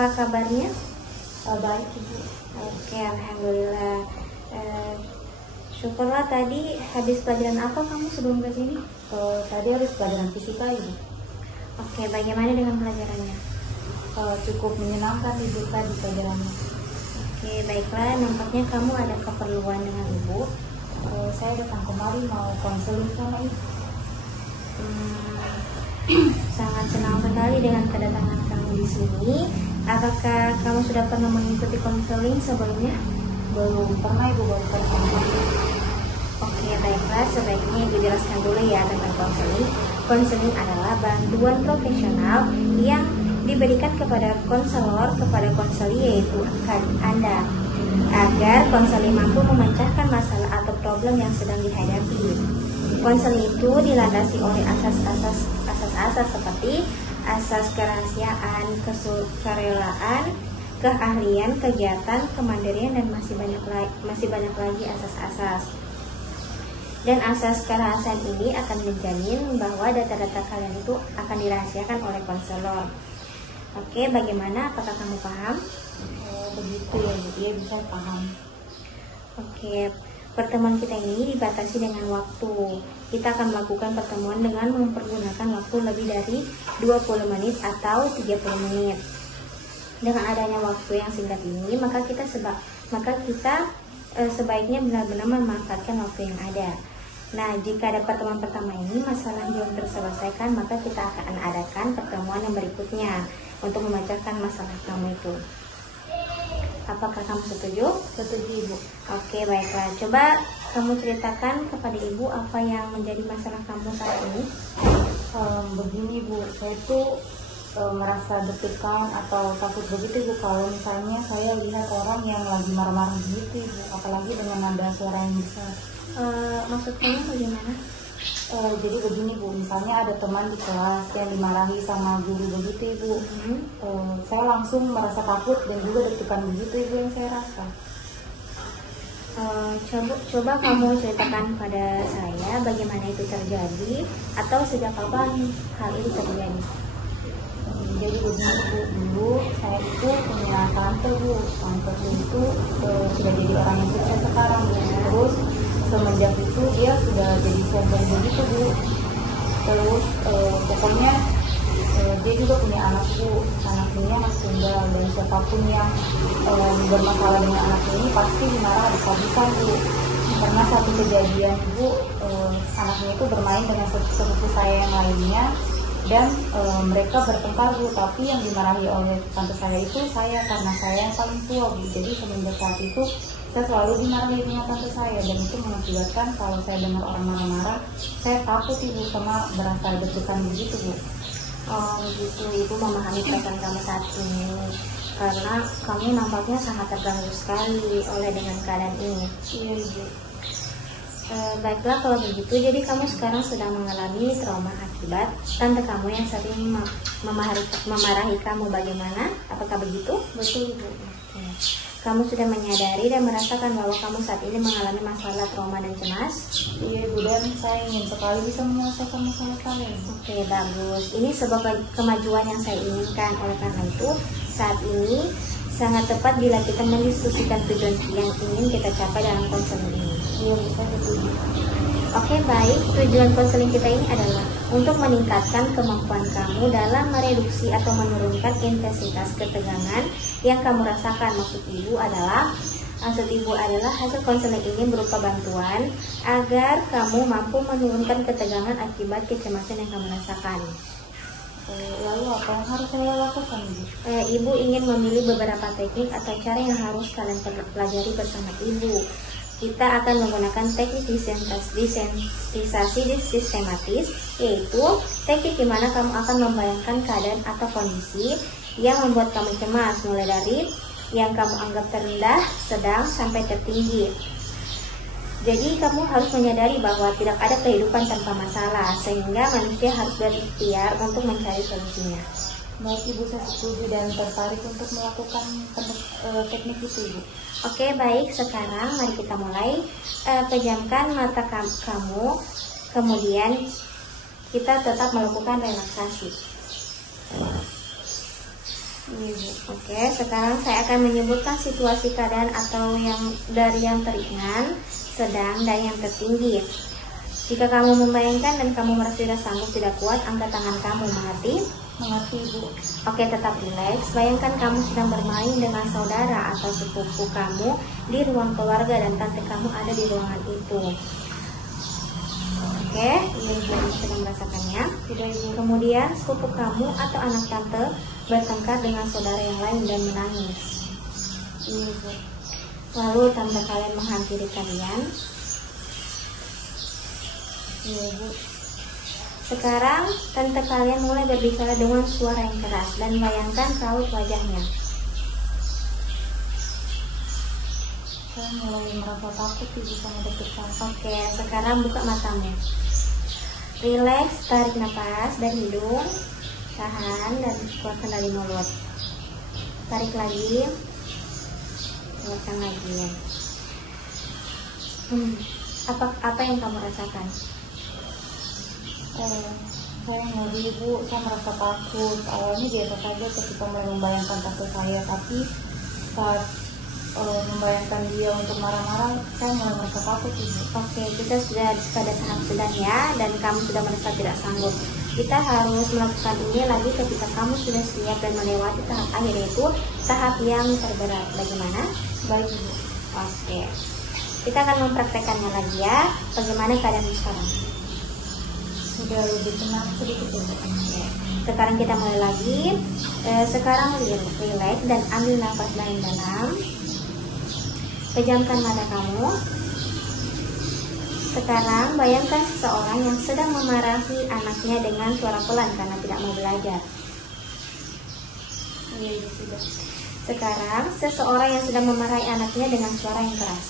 apa kabarnya? Baik Ibu. Oke, alhamdulillah. Syukurlah, tadi habis pelajaran apa kamu sebelum ke sini? Tadi harus pelajaran fisika Ibu. Oke, bagaimana dengan pelajarannya? Cukup menyenangkan Ibu tadi pelajarannya. Oke, baiklah, nampaknya kamu ada keperluan dengan Ibu. Saya datang kemari mau konseling sama Ibu. Sangat senang sekali dengan kedatangan kamu di sini. Apakah kamu sudah pernah mengikuti konseling sebelumnya? Belum pernah Ibu, baru pernah. Oke, baiklah, sebaiknya Ibu jelaskan dulu ya tentang konseling. Konseling adalah bantuan profesional yang diberikan kepada konselor, kepada konseli, yaitu Anda, agar konseli mampu memecahkan masalah atau problem yang sedang dihadapi. Konseling itu dilandasi oleh asas-asas seperti asas kerahasiaan, kesukarelaan, keahlian, kegiatan, kemandirian, dan masih banyak lagi asas-asas. Dan asas kerahasiaan ini akan menjamin bahwa data-data kalian itu akan dirahasiakan oleh konselor. Oke, bagaimana? Apakah kamu paham? Begitu ya Bu, iya bisa paham. Oke, pertemuan kita ini dibatasi dengan waktu. Kita akan melakukan pertemuan dengan mempergunakan waktu lebih dari 20 menit atau 30 menit. Dengan adanya waktu yang singkat ini, maka kita sebaiknya benar-benar memanfaatkan waktu yang ada. Nah, jika ada pertemuan pertama ini masalah belum terselesaikan, maka kita akan adakan pertemuan yang berikutnya untuk memecahkan masalah kamu itu. Apakah kamu setuju? Setuju Ibu. Oke, baiklah. Coba kamu ceritakan kepada Ibu apa yang menjadi masalah kamu saat ini. Begini Bu, saya tuh merasa deg-degan atau takut begitu Bu kalau misalnya saya lihat orang yang lagi marah-marah begitu Ibu, apalagi dengan nada suara yang besar. Maksud kamu bagaimana? Jadi begini Bu, misalnya ada teman di kelas yang dimarahi sama guru begitu Ibu. Saya langsung merasa takut dan juga deg-degan begitu Ibu yang saya rasa. Coba kamu ceritakan pada saya bagaimana itu terjadi atau sejak kapan hal itu terjadi. Jadi begini Bu, dulu saya itu punya tante Bu. Tante itu sudah jadi orang yang sukses sekarang Bu. Terus semenjak itu dia sudah jadi sombong begitu Bu. Terus pokoknya dia juga punya anak Bu. Anak ini anak tunggal, dan siapapun yang bermasalah dengan anak ini pasti dimarah habis-habisan Bu. Karena satu kejadian Bu, anaknya itu bermain dengan sepupu saya yang lainnya, dan mereka bertengkar Bu, tapi yang dimarahi oleh tante saya itu saya, karena saya yang paling tua Bu. Jadi semenjak saat itu saya selalu dimarahi dengan tante saya, dan itu mengakibatkan kalau saya dengar orang marah-marah, saya takut Ibu, sama berasa deg-degan begitu Bu. Oh gitu, Ibu memahami perasaan kamu saat ini karena kamu nampaknya sangat terganggu sekali oleh dengan keadaan ini. Iya Ibu. Baiklah kalau begitu, jadi kamu sekarang sedang mengalami trauma akibat tante kamu yang sering memarahi kamu, bagaimana? Apakah begitu? Betul Ibu. Kamu sudah menyadari dan merasakan bahwa kamu saat ini mengalami masalah trauma dan cemas? Iya Ibu, dan saya ingin sekali bisa menyelesaikan masalah saya. Oke, bagus. Ini sebuah kemajuan yang saya inginkan. Oleh karena itu, saat ini sangat tepat bila kita mendiskusikan tujuan yang ingin kita capai dalam konseling ini. Iya, bisa setuju. Oke, baik. Tujuan konseling kita ini adalah untuk meningkatkan kemampuan kamu dalam mereduksi atau menurunkan intensitas ketegangan yang kamu rasakan. Maksud Ibu adalah hasil konseling ini berupa bantuan agar kamu mampu menurunkan ketegangan akibat kecemasan yang kamu rasakan. Lalu apa yang harus saya lakukan Ibu? Ibu ingin memilih beberapa teknik atau cara yang harus kalian pelajari bersama Ibu. Kita akan menggunakan teknik desensitisasi sistematis, yaitu teknik di mana kamu akan membayangkan keadaan atau kondisi yang membuat kamu cemas, mulai dari yang kamu anggap terendah, sedang, sampai tertinggi. Jadi kamu harus menyadari bahwa tidak ada kehidupan tanpa masalah, sehingga manusia harus berikhtiar untuk mencari solusinya. Baik Ibu, saya setuju dan tertarik untuk melakukan teknik itu Ibu. Oke, baik. Sekarang mari kita mulai. Pejamkan mata kamu, kemudian kita tetap melakukan relaksasi. Iya, Bu. Oke, sekarang saya akan menyebutkan situasi keadaan atau dari yang teringan, sedang, dan yang tertinggi. Jika kamu membayangkan dan kamu merasa tidak sanggup, tidak kuat, angkat tangan kamu. Mengerti? Mengerti, Bu. Oke, tetap rileks. Bayangkan kamu sedang bermain dengan saudara atau sepupu kamu di ruang keluarga dan tante kamu ada di ruangan itu. Oke, Ibu sudah merasakannya. Sudah, Ibu. Kemudian sepupu kamu atau anak tante bertengkar dengan saudara yang lain dan menangis. Iya, Bu. Lalu tante kalian menghampiri kalian. Iya, Bu. Sekarang tante kalian mulai berbicara dengan suara yang keras dan bayangkan raut wajahnya. Saya mulai merasa takut, Ibu, sama deg-degan. Oke, sekarang buka matamu. Rileks, tarik nafas dari hidung, tahan dan keluarkan dari mulut. Tarik lagi, keluarkan lagi. Apa yang kamu rasakan? Saya ngeri, Bu. Saya merasa takut. Awalnya biasa saja ketika mulai membayangkan tante saya, tapi saat membayangkan dia untuk marah-marah, saya mulai merasa takut, Ibu. Oke, kita sudah pada tahap sedang ya, dan kamu sudah merasa tidak sanggup. Kita harus melakukan ini lagi ketika kamu sudah siap dan melewati tahap akhir, yaitu tahap yang terberat. Bagaimana? Baik, Ibu. Oke, kita akan mempraktekannya lagi ya. Bagaimana keadaanmu sekarang? Sudah lebih tenang sedikit, Ibu. Oke. Sekarang kita mulai lagi. Sekarang relax dan ambil nafas dalam. Pejamkan mata kamu. Sekarang bayangkan seseorang yang sedang memarahi anaknya dengan suara pelan karena tidak mau belajar. Iya, Ibu, sudah. Sekarang seseorang yang sedang memarahi anaknya dengan suara yang keras.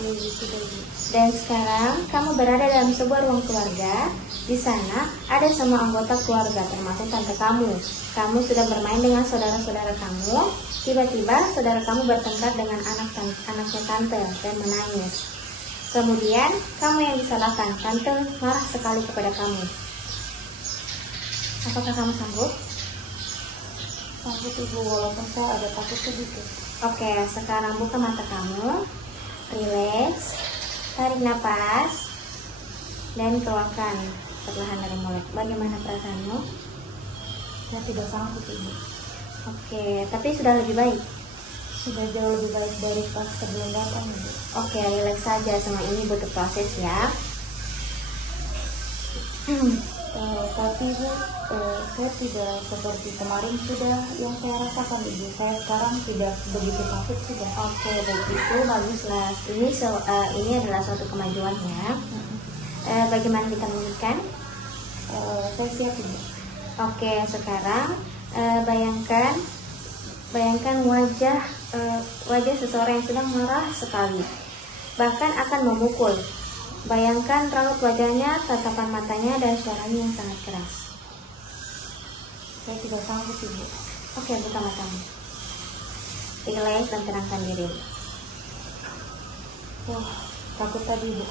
Iya, Ibu, sudah, Ibu. Dan sekarang kamu berada dalam sebuah ruang keluarga. Di sana ada semua anggota keluarga termasuk tante kamu. Kamu sudah bermain dengan saudara-saudara kamu. Tiba-tiba saudara kamu bertengkar dengan anaknya tante dan menangis. Kemudian kamu yang disalahkan. Tante marah sekali kepada kamu. Apakah kamu sanggup? Sanggup, Ibu, walaupun saya ada takut sedikit. Oke, sekarang buka mata kamu. Relax. Tarik nafas. Dan keluarkan perlahan dari mulut. Bagaimana perasaanmu? Saya tidak sanggup, Ibu. Oke, tapi sudah lebih baik. Sudah jauh lebih baik dari pas sebelum datang, Ibu. Oke, relax saja. Semua ini butuh proses ya. Tapi, Bu, saya tidak seperti kemarin sudah yang saya rasakan, Ibu. Saya sekarang tidak begitu takut sudah. Oke, begitu baguslah. Ini adalah suatu kemajuan ya. Bagaimana kita melanjutkan? Saya siap, Ibu. Oke, sekarang bayangkan wajah seseorang yang sedang marah sekali, bahkan akan memukul. Bayangkan raut wajahnya, tatapan matanya, dan suaranya yang sangat keras. Saya tidak sanggup, Ibu. Oke, buka matamu. Relax dan tenangkan diri. Wah, takut tadi, Bu.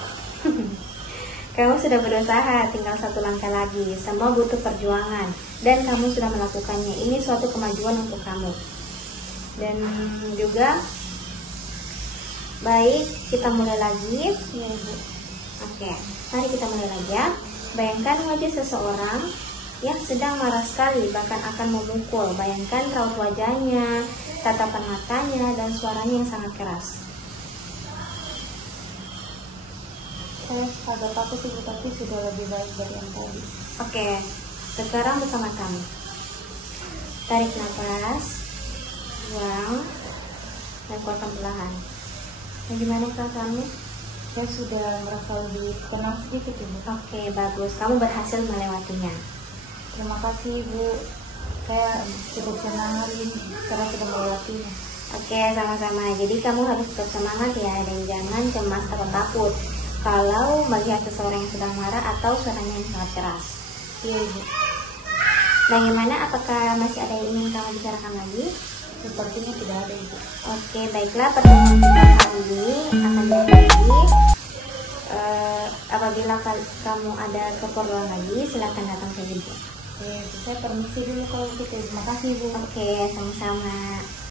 Kamu sudah berusaha, tinggal satu langkah lagi. Semua butuh perjuangan, dan kamu sudah melakukannya. Ini suatu kemajuan untuk kamu. Dan juga, baik, kita mulai lagi. Iya, Bu. Oke, mari kita mulai lagi ya. Bayangkan wajah seseorang yang sedang marah sekali, bahkan akan memukul. Bayangkan raut wajahnya, tatapan matanya, dan suaranya yang sangat keras. Saya agak takut, Ibu, tapi sudah lebih baik dari yang tadi. Oke, sekarang buka matamu. Tarik nafas, buang, dan keluarkan perlahan. Bagaimana perasaanmu? Saya sudah merasa lebih tenang sedikit, Ibu. Oke, bagus. Kamu berhasil melewatinya. Terima kasih, Ibu. Saya cukup senang hari ini karena sudah melewatinya. Oke, sama-sama. Jadi kamu harus tetap semangat ya, dan jangan cemas atau takut kalau melihat seseorang yang sedang marah atau suaranya yang sangat keras. Iya, Ibu. Bagaimana? Apakah masih ada yang ingin kamu bicarakan lagi? Sepertinya tidak ada, Ibu. Oke, baiklah, pertemuan kita kali ini akan berakhir lagi. Apabila kamu ada keperluan lagi, silakan datang ke Bu. Oke, saya permisi dulu kalau gitu. Terima kasih Bu. Oke, sama-sama.